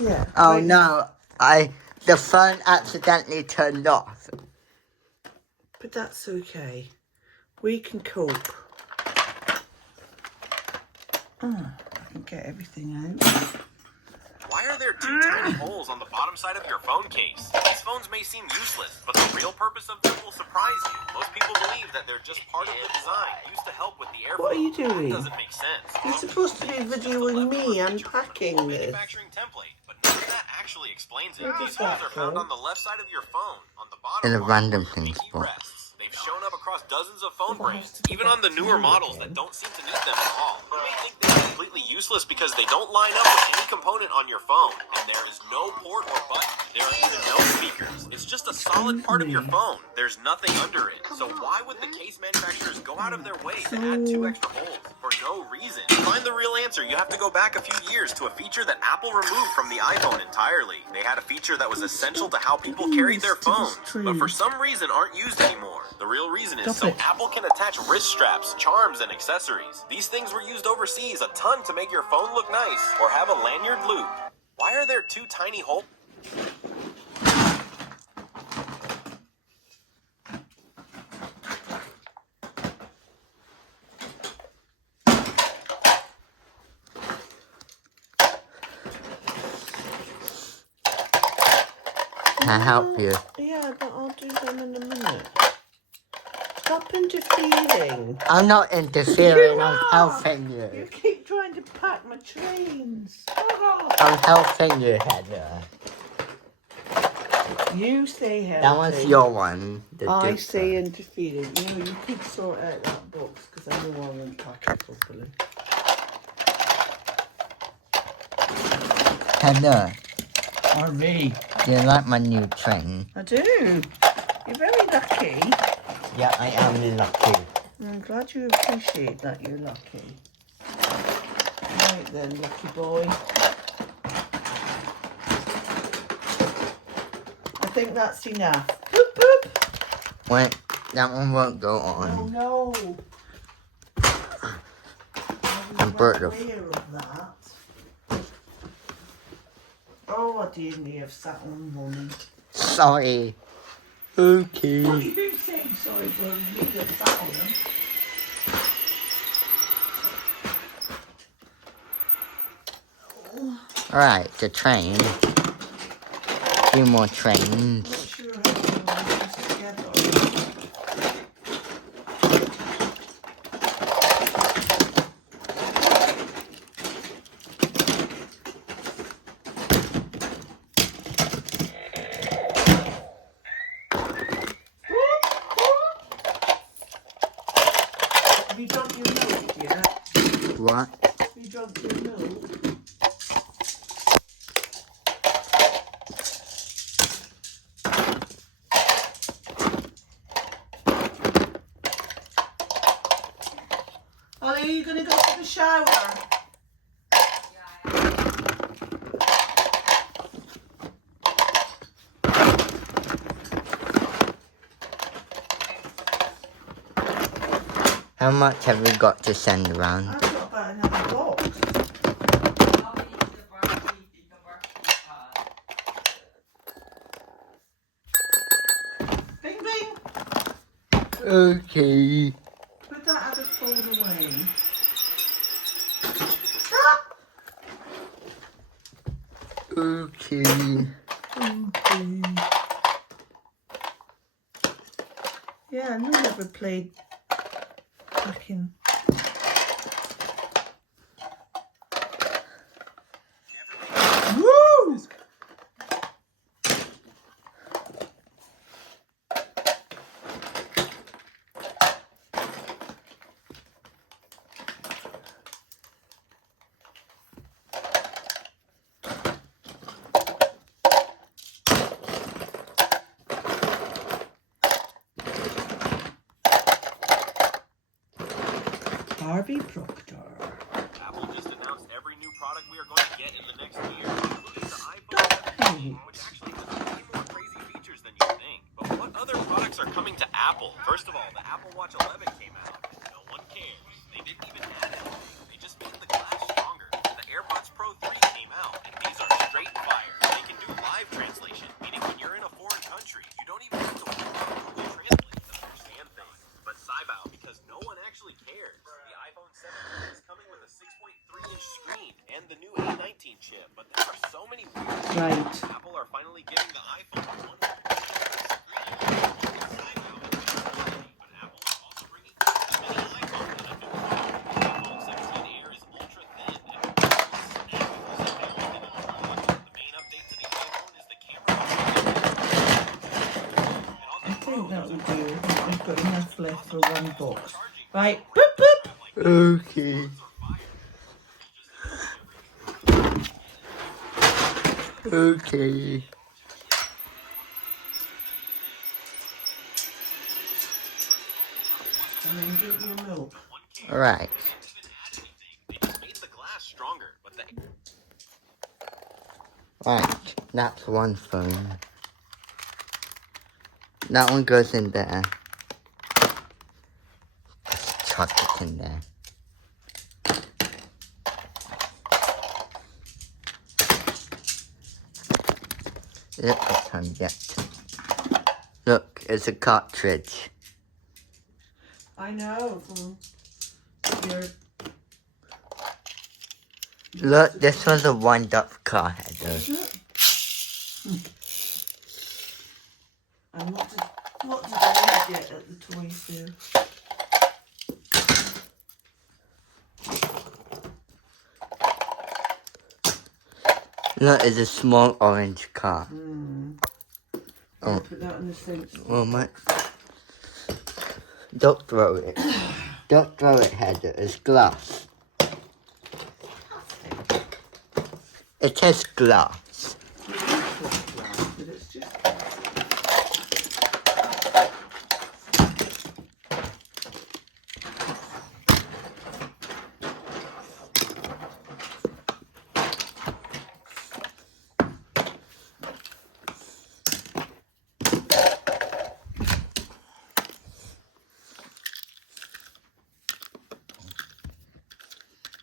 Yeah. Oh no, the phone accidentally turned off. But that's okay. We can cope. Oh, I can get everything out. Why are there two tiny holes on the bottom side of your phone case? These phones may seem useless, but the real purpose of them will surprise you. Most people believe that they're just part of the design, used to help with the airflow. What are you doing? That doesn't make sense. You're supposed to be videoing me unpacking this. Manufacturing template, but none of that actually explains it. What These is holes that are found for? on the left side of your phone, on the bottom In a part random where your thing pinky spot. rests. They've shown up across dozens of phone Well, that has brands, to go even back on the to newer you models again. that don't seem to need them at all. You may think they're completely useless because they don't line up with any component on your phone, and there is no port or button. There are even no speakers. It's just a solid part of your phone. There's nothing under it. So why would the case manufacturers go out of their way to add two extra holes for no reason? To find the real answer, you have to go back a few years to a feature that Apple removed from the iPhone entirely. They had a feature that was essential to how people carried their phones, but for some reason aren't used anymore. The real reason is so Apple can attach wrist straps, charms, and accessories. These things were used overseas a ton to make your phone look nice or have a lanyard loop. Why are there two tiny holes? Can I help you? Yeah, but I'll do them in a minute. Stop interfering. I'm not interfering, You I'm are. helping You you. keep trying to pack my trains. I'm helping you, Heather. You say helping. That one's your one. The I Duke say one. interfering. You know, you could sort out that box because I know I won't pack it properly. Heather, Harvey. do you like my new train? I do. You're very lucky. Yeah, I am lucky. I'm glad you appreciate that you're lucky. Right then, lucky boy. I think that's enough. Boop, boop. Wait, that one won't go Oh on. no. I'm aware aware of that. Oh, I didn't have sat on one. Sorry. Okay. What are you saying sorry for me to have sat on them? Alright, the train. A few more trains. I'm not sure how to put this together. Have you drunk your milk yet? What? Have you drunk your milk? Ollie, are you going to go to the shower? How much have we got to send around? I've got about another box. Bing, bing. Okay. Put that other phone away. Okay. Okay. Yeah, no one ever played fucking. Woo! Harvey Proctor. Apple just announced every new product we are going to get in the next year, including the iPhone 17, which actually has way more crazy features than you think. But what other products are coming to Apple? First of all, the Apple Watch 11 came out, and no one cares. They didn't even add anything. They just made the glass stronger. The AirPods Pro 3 came out, and these are straight But there are so many weird Right. Apple are finally giving the iPhone one. But Apple is also bringing the mini iPhone in a new phone. The iPhone 17 Air is ultra thin and the main update to the iPhone is the camera. I think that will do. We've got enough left for one box. Right. Boop, boop. Okay. Okay. And then give me a milk. Alright. They just made the glass stronger, but the Right. That's one phone. That one goes in there. There's chocolate in there. Look this one yet. Look, it's a cartridge. I know from your. Look, this was a wind-up car header. Is it? And what did I get at the toy fair? Look, it's a small orange car. I'll put that in the sense. Well, my... Don't throw it. Don't throw it, Heather. It's glass. It has glass. But it's just.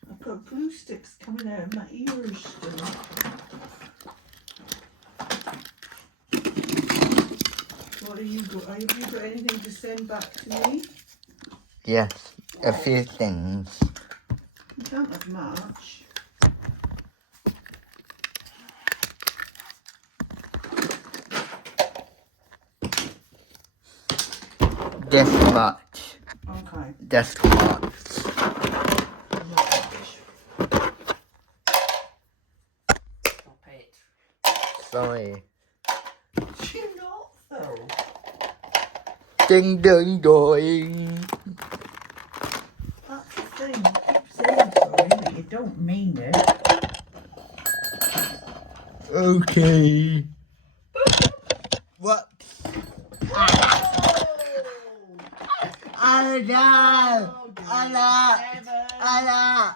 I've got glue sticks coming out of my ears still. What are you got? Have you got anything to send back to me? Yes, a few things. You can't have much. This much. Okay. This much. Stop it. Sorry. You're not though. Ding ding doing. That's the thing. You keep saying sorry, but you don't mean it. Okay. What? Oh no! Oh no! Oh no!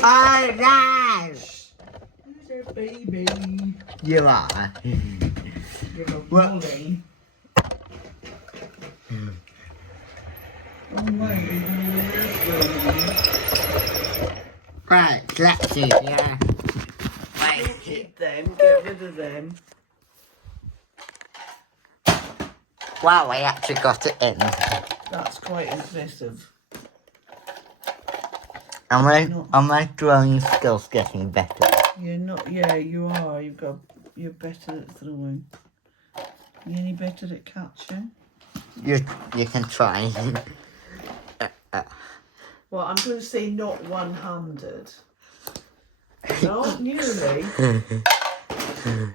Oh no! Who's our baby? You are. You're a What? bully. Oh my Right, let's see, yeah. Don't keep them, get rid of them. Wow, I actually got it in. That's quite impressive. My throwing skills getting better? You're not, yeah, you are. You're better at throwing. You any better at catching? You can try. Well, I'm going to say not one-handed. Not nearly. Maybe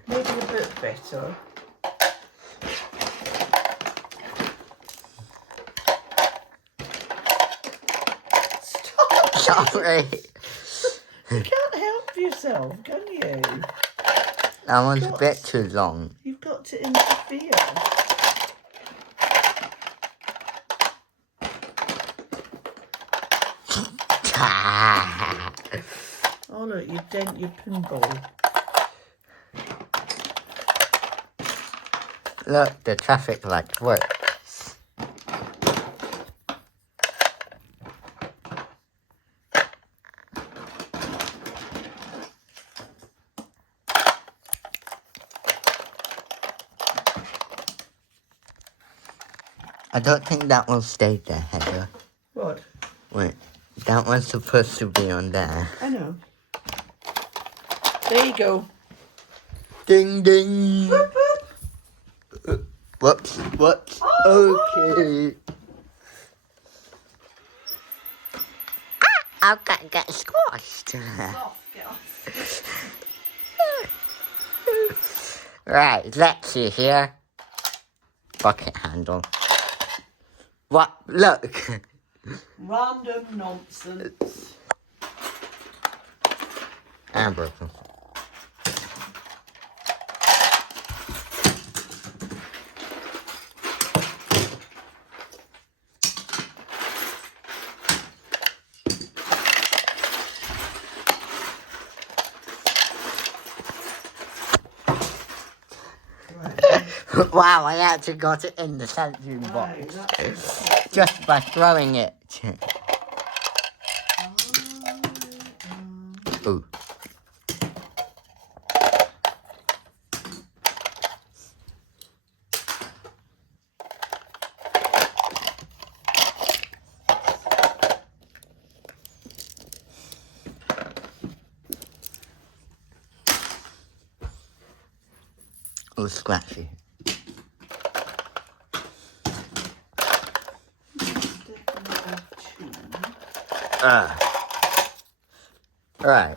a bit better. Stop! Sorry. You can't help yourself, can you? That one's a bit too long. You've got to interfere. Oh look, you dent your pinball. Look, the traffic light works. I don't think that one stayed there, Heather. What? Wait, that one's supposed to be on there. I know. There you go. Ding ding. Whoop, whoop. Whoops, whoops. Okay. I'm gonna get squashed. Soft, get off. Right, let's see here. Bucket handle. What? Look. Random nonsense. And broken. Wow, I actually got it in the sensory box. Right, that's Just by throwing it. Ooh. Oh, scratchy. Right.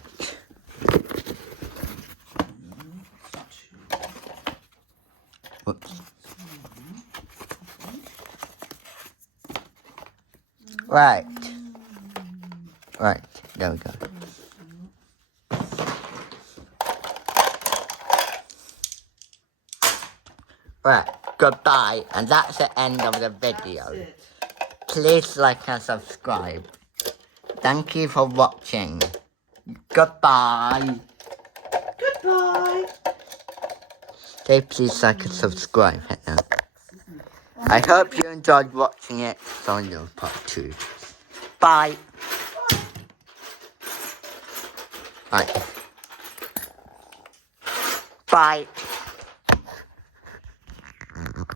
Whoops. Right. Right. There we go. Right. Goodbye. And that's the end of the video. That's it. Please like and subscribe. Thank you for watching. Goodbye. Goodbye. Okay, please like and subscribe. I hope you enjoyed watching it. So on part 2. Bye. Right. Bye.